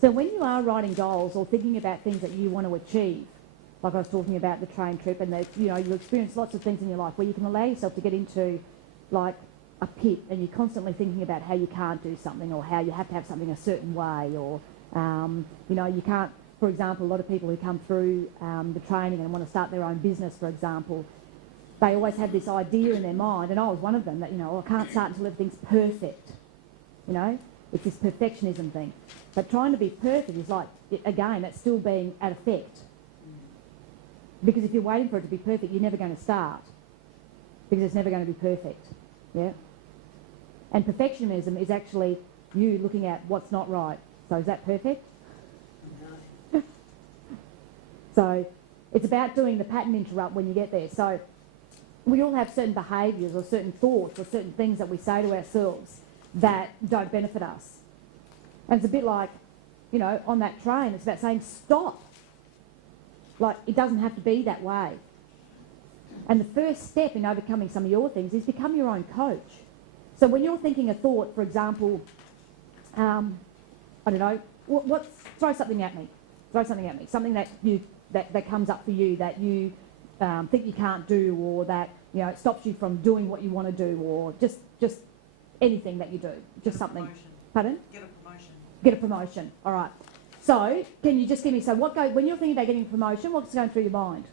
So when you are writing goals or thinking about things that you want to achieve, like I was talking about the train trip, and you experience lots of things in your life where you can allow yourself to get into like a pit, and you're constantly thinking about how you can't do something, or how you have to have something a certain way, or you can't. For example, a lot of people who come through the training and want to start their own business, for example, they always have this idea in their mind, and I was one of them, that I can't start until everything's perfect. It's this perfectionism thing. But trying to be perfect is like, again, that's still being at effect. Because if you're waiting for it to be perfect, you're never going to start. Because it's never going to be perfect. Yeah? And perfectionism is actually you looking at what's not right. So is that perfect? No. So it's about doing the pattern interrupt when you get there. So we all have certain behaviours or certain thoughts or certain things that we say to ourselves that don't benefit us. And it's a bit like, on that train, it's about saying stop. Like, it doesn't have to be that way. And the first step in overcoming some of your things is become your own coach. So when you're thinking a thought, for example, I don't know, throw something at me. Throw something at me. Something that comes up for you that you think you can't do, or that it stops you from doing what you want to do, or just anything that you do. Just something. Promotion. Pardon? Get a promotion. Get a promotion. All right. So can you just give me, when you're thinking about getting a promotion, what's going through your mind?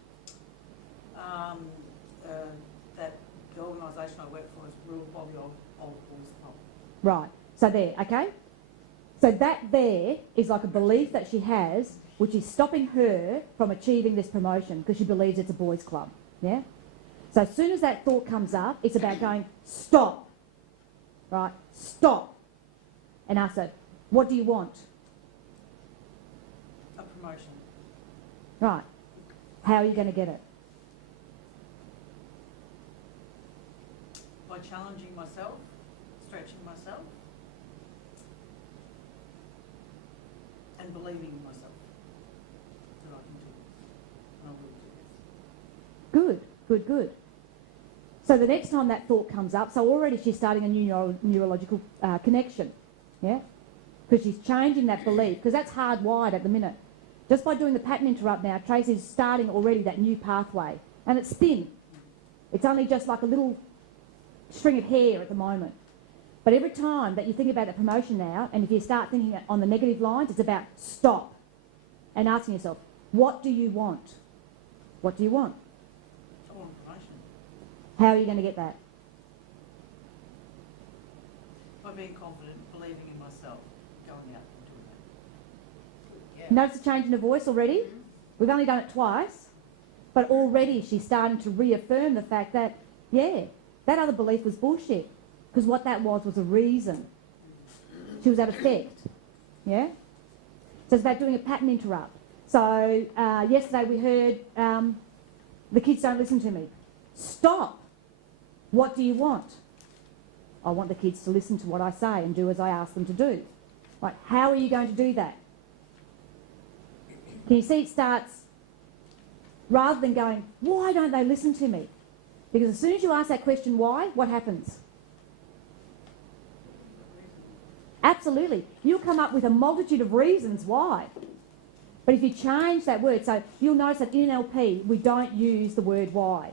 That the organisation I work for is ruled by the old boys club. Right. So there, okay? So that there is like a belief that she has, which is stopping her from achieving this promotion because she believes it's a boys' club. Yeah? So as soon as that thought comes up, it's about going, stop. Right? Stop. And ask her, what do you want? A promotion. Right. How are you going to get it? By challenging myself, stretching myself, and believing in myself that I can do it. And I will do it. Good. So the next time that thought comes up, so already she's starting a new neurological connection, yeah? Because she's changing that belief, because that's hardwired at the minute. Just by doing the pattern interrupt now, Tracy's starting already that new pathway. And it's thin. It's only just like a little string of hair at the moment. But every time that you think about that promotion now, and if you start thinking on the negative lines, it's about stop and asking yourself, what do you want? What do you want? I want a promotion. How are you going to get that? By being confident, believing in myself, going out and doing that. Yeah. Notice the change in her voice already? Mm-hmm. We've only done it twice, but already she's starting to reaffirm the fact that, yeah, that other belief was bullshit. Because what that was a reason. She was at effect. Yeah? So it's about doing a pattern interrupt. So yesterday we heard the kids don't listen to me. Stop. What do you want? I want the kids to listen to what I say and do as I ask them to do. Right, how are you going to do that? Can you see it starts, rather than going, why don't they listen to me? Because as soon as you ask that question, why, what happens? Absolutely. You'll come up with a multitude of reasons why. But if you change that word, so you'll notice that in NLP, we don't use the word why.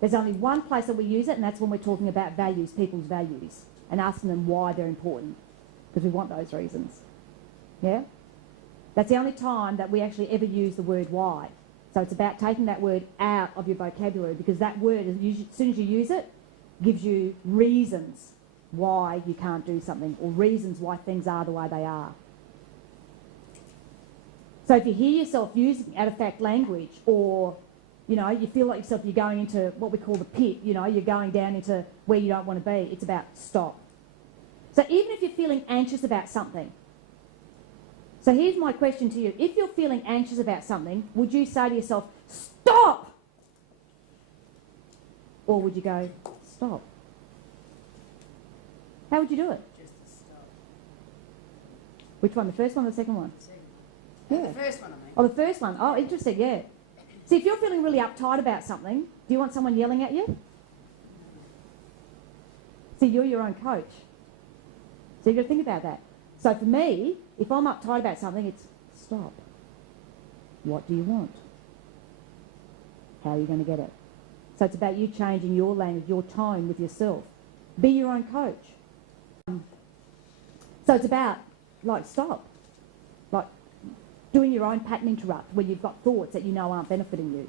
There's only one place that we use it, and that's when we're talking about values, people's values, and asking them why they're important, because we want those reasons. Yeah? That's the only time that we actually ever use the word why. So it's about taking that word out of your vocabulary, because that word, as soon as you use it, gives you reasons why you can't do something, or reasons why things are the way they are. So if you hear yourself using out-of-fact language, or you feel like yourself, you're going into what we call the pit, you're going down into where you don't want to be, it's about stop. So even if you're feeling anxious about something, so here's my question to you. If you're feeling anxious about something, would you say to yourself, stop? Or would you go, stop? How would you do it? Just to stop. Which one, the first one or the second one? Yeah. The first one, I mean. Oh, the first one. Oh, interesting, yeah. See, if you're feeling really uptight about something, do you want someone yelling at you? See, you're your own coach. So you've got to think about that. So for me, if I'm uptight about something, it's stop. What do you want? How are you going to get it? So it's about you changing your language, your tone with yourself. Be your own coach. So it's about, like, stop. Like, doing your own pattern interrupt when you've got thoughts that you know aren't benefiting you.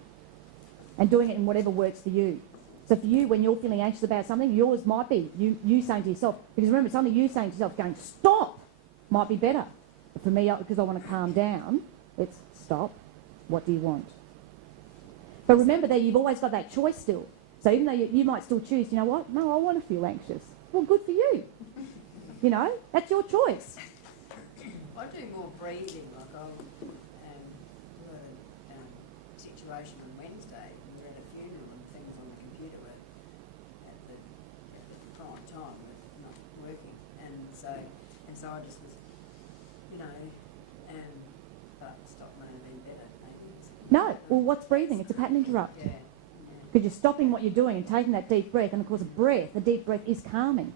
And doing it in whatever works for you. So for you, when you're feeling anxious about something, yours might be you saying to yourself, because remember, something you saying to yourself going, stop, might be better. But for me, because I want to calm down, it's stop. What do you want? But remember that you've always got that choice still. So even though you might still choose, you know what? No, I want to feel anxious. Well, good for you. You know, that's your choice. I do more breathing, like I'll do a situation on Wednesday, we were at a funeral and things on the computer were at the prime time were not working, and so I just was, you know, but stop may have been better, maybe. No, well, what's breathing? It's a pattern interrupt. Yeah. Because you're stopping what you're doing and taking that deep breath, and of course the deep breath is calming.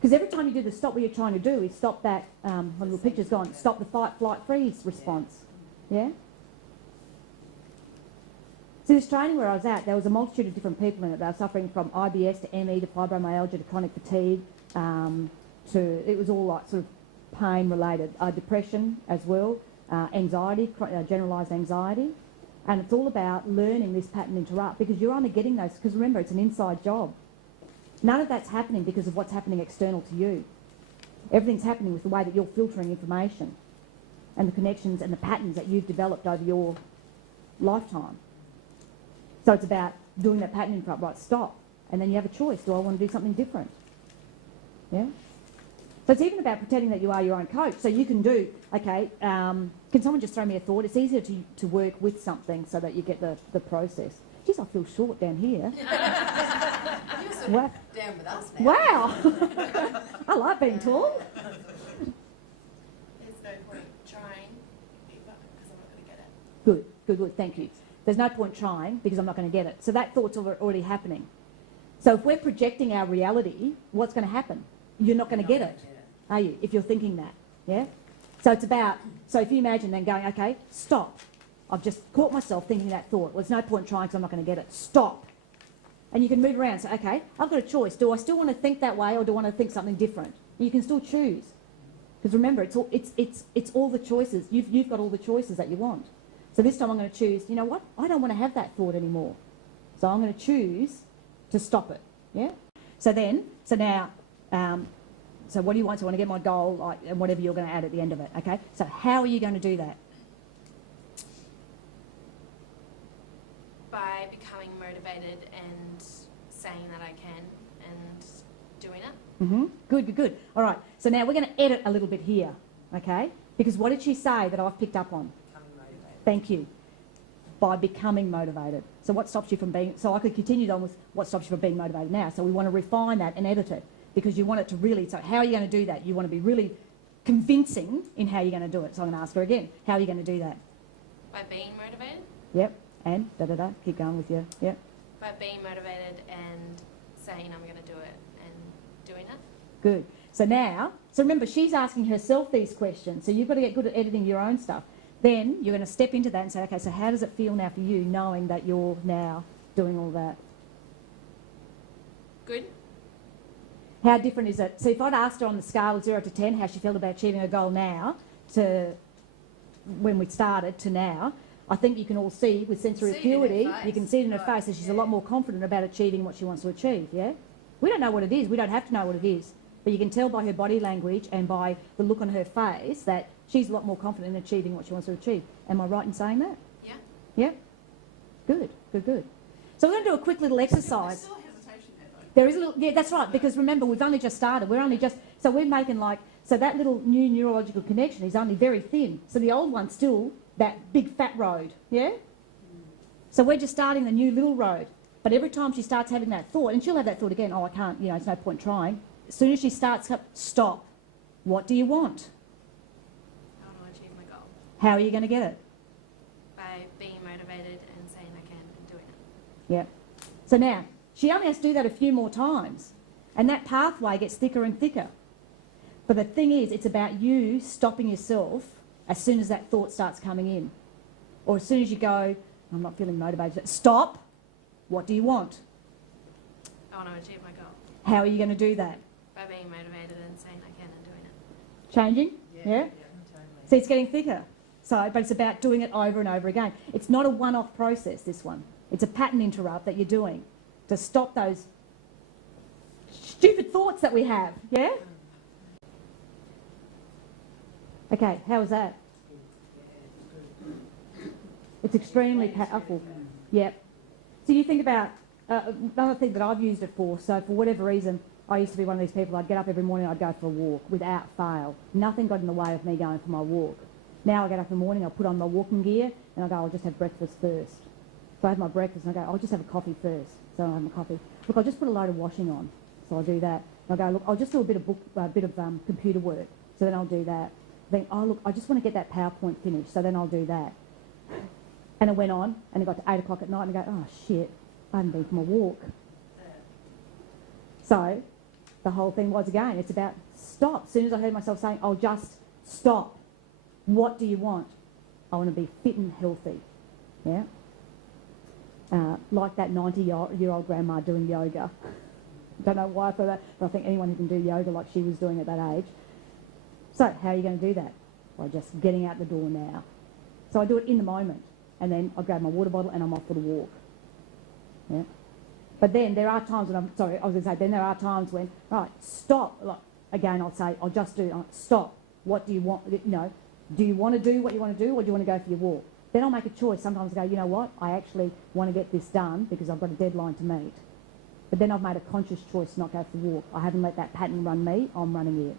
Because every time you do the stop, what you're trying to do is stop that, when the picture's gone, stop the fight, flight, freeze response. Yeah? So this training where I was at, there was a multitude of different people in it. They were suffering from IBS to ME to fibromyalgia to chronic fatigue, it was all like sort of pain related, depression as well, anxiety, generalised anxiety. And it's all about learning this pattern interrupt, because you're only getting those, because remember, it's an inside job. None of that's happening because of what's happening external to you. Everything's happening with the way that you're filtering information and the connections and the patterns that you've developed over your lifetime. So it's about doing that pattern interrupt, right, stop. And then you have a choice. Do I want to do something different? Yeah? So it's even about pretending that you are your own coach. So you can do, okay, can someone just throw me a thought? It's easier to work with something so that you get the process. Geez, I feel short down here. You're sort of down with us now. Wow. I like being tall. There's no point trying because I'm not going to get it. Good, good, good, thank you. There's no point trying because I'm not going to get it. So that thought's already happening. So if we're projecting our reality, what's going to happen? You're not going to get it, are you, if you're thinking that, yeah? So it's about, so if you imagine then going, okay, stop. I've just caught myself thinking that thought. Well, there's no point trying because I'm not going to get it. Stop. And you can move around. So, okay, I've got a choice. Do I still want to think that way or do I want to think something different? You can still choose. Because remember, it's all the choices. You've got all the choices that you want. So this time I'm going to choose, you know what? I don't want to have that thought anymore. So I'm going to choose to stop it. Yeah? So now, so what do you want? So I want to get my goal, like, and whatever you're going to add at the end of it. Okay? So how are you going to do that? By becoming motivated and saying that I can and doing it. Mm-hmm. Good, good, good. All right. So now we're going to edit a little bit here. Okay? Because what did she say that I've picked up on? Becoming motivated. Thank you. By becoming motivated. So what stops you from being, so I could continue on with what stops you from being motivated now. So we want to refine that and edit it because you want it to really, so how are you going to do that? You want to be really convincing in how you're going to do it. So I'm going to ask her again, how are you going to do that? By being motivated. Yep. And da-da-da, keep going with you. Yep. By being motivated and saying I'm going to do it and doing it. Good. So now, so remember, she's asking herself these questions. So you've got to get good at editing your own stuff. Then you're going to step into that and say, okay, so how does it feel now for you knowing that you're now doing all that? Good. How different is it? So if I'd asked her on the scale of 0 to 10 how she felt about achieving a goal now to when we started to now, I think you can all see with sensory acuity, you can see it in her face that she's a lot more confident about achieving what she wants to achieve, yeah? We don't know what it is. We don't have to know what it is. But you can tell by her body language and by the look on her face that she's a lot more confident in achieving what she wants to achieve. Am I right in saying that? Yeah. Yeah? Good, good, good. So we're going to do a quick little exercise. There's still hesitation there, though. There is a little, yeah, that's right, because remember, we've only just started. So we're making like, so that little new neurological connection is only very thin. So the old one's still that big fat road, yeah? So we're just starting the new little road. But every time she starts having that thought, and she'll have that thought again, oh, I can't, you know, it's no point trying. As soon as she starts, stop. What do you want? I want to achieve my goal. How are you going to get it? By being motivated and saying I can and doing it. Yeah. So now, she only has to do that a few more times. And that pathway gets thicker and thicker. But the thing is, it's about you stopping yourself as soon as that thought starts coming in. Or as soon as you go, I'm not feeling motivated, stop. What do you want? I want to achieve my goal How are you going to do that? by being motivated and saying I can and doing it. Changing? Yeah, Yeah? totally. See, it's getting thicker. So, but it's about doing it over and over again. It's not a one-off process, this one. It's a pattern interrupt that you're doing to stop those stupid thoughts that we have, yeah? Okay, how was that? It's extremely powerful. Yep. So you think about another thing that I've used it for. So for whatever reason, I used to be one of these people, I'd get up every morning, I'd go for a walk without fail. Nothing got in the way of me going for my walk. Now I get up in the morning, I put on my walking gear, and I go, I'll just have breakfast first. So I have my breakfast, and I go, I'll just have a coffee first. So I have my coffee. Look, I'll just put a load of washing on. So I'll do that. And I go, look, I'll just do a bit of computer work. So then I'll do that. Then, oh, look, I just want to get that PowerPoint finished. So then I'll do that. And it went on, and it got to 8 o'clock at night, and I go, oh, shit, I haven't been for my walk. So the whole thing was, again, it's about stop. As soon as I heard myself saying, I'll just stop. What do you want? I want to be fit and healthy. Yeah? Like that 90-year-old grandma doing yoga. Don't know why I thought that, but I think anyone who can do yoga like she was doing at that age. So how are you going to do that? By just getting out the door now. So I do it in the moment, and then I grab my water bottle and I'm off for the walk. Yeah? But then there are times when then there are times when, right, stop. Like, again, I'll say, I'll just do, stop. What do you want? You know, do you want to do what you want to do, or do you want to go for your walk? Then I'll make a choice. Sometimes I go, you know what, I actually want to get this done because I've got a deadline to meet. But then I've made a conscious choice to not go for the walk. I haven't let that pattern run me, I'm running it.